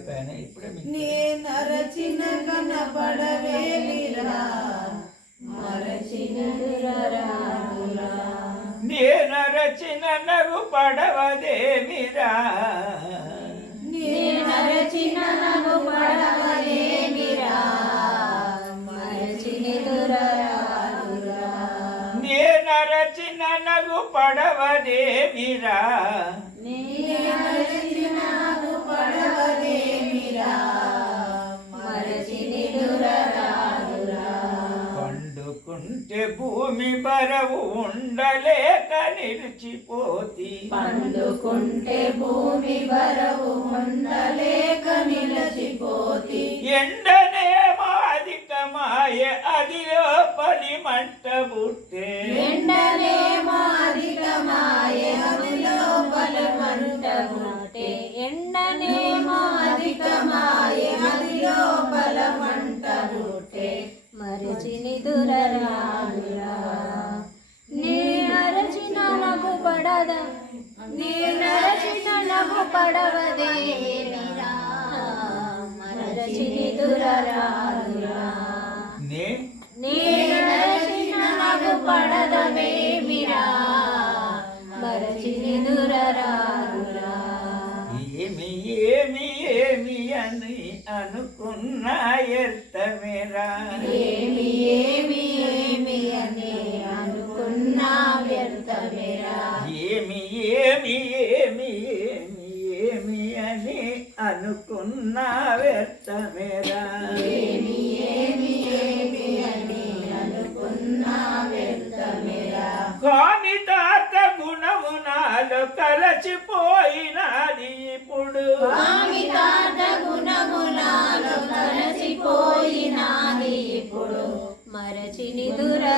అయిపోయాను? ఇప్పుడే మీకు నేనరచిన కనపడవేమిరా? మరచిన నేను రచిన నగు పడవదేమిరా నేనరచిన నగు పడవలేమిరా మరచిన దురరాదురా నేను రచిన నగు పడవదేమిరా నగు పడవలేమిరా మరచిన దురరాదురా పండుకుంటే భూమి బరవు ఉండలేక నిలిచిపోతి. పండుకుంటే భూమి బరవు ఉండలేక నిలచిపోతి. ఎండనే మాదికమాయ అది లోపలి మంట బుట్టే. ఎండనే నీ నరచిన నగు పడవదేరా మరచిని దురరాదురా నే నేనరచిన నగు పడదమేమిరా మరచిని దురరాదురా ఏమి ఏమి ఏమి అని అనుకున్నా ఎర్తమేరా ఏమి ఏమి అనుకున్న వ్యర్థమేరా ఏమి కాని తాత గుణము నాలో కలచిపోయినది ఇప్పుడు. గుణమునాలో మరచిని దురా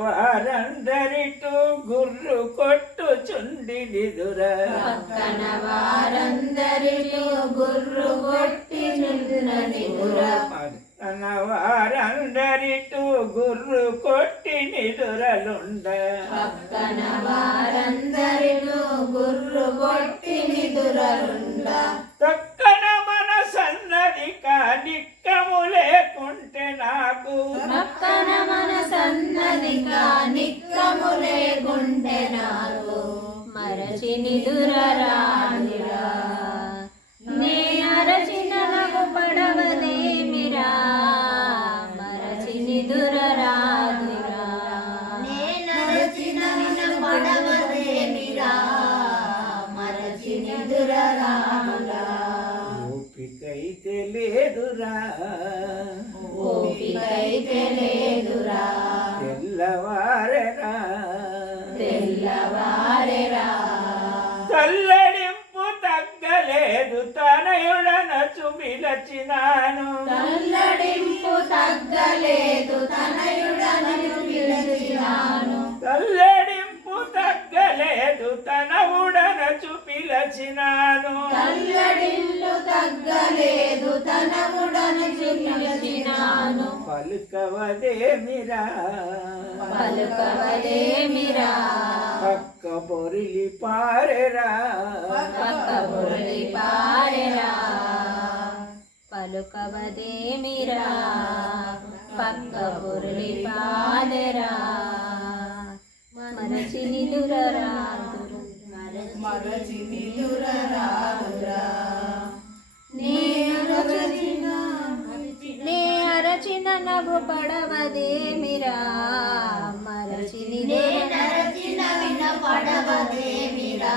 వారందరితో గుర్రు కొట్టుచుండిదిదురా పక్కన వారందరిలో గుర్రు కొట్టి నిన్నది గురా పక్కన వారందరితో గుర్రు కొట్టి నిదురరాదురా నే అరచిన నగు పడవదేమిరా మరచి నిదురరాదురా నేనరచిన పడవదేమిరా మరచి నిదురరాదురా ఓపికైతే లేదురా. ఓపికైతే లేదురా. తెల్లవారెరా చుమిలచినాను తల్లడింపు తగ్గలేదు తనయుడను పిలిచినాను. తల్లడింపు తగ్గలేదు తనవుడన చుపిలచినాను తల్లడిల్లు తగ్గలేదు తనముడను పిలిచినాను. పలుకవదేమిరా పలుకవదేమిరా పక్క బొరిలి పారెరా. పక్క బురలి పారెరా. పలుకవదేమిరా పక్క పురుడి పాదరా? మనసి నిదురరా? మనసి నిదురరా? అరచిన నవ్వు పడవదేమిరా మరచిని పడవదేమిరా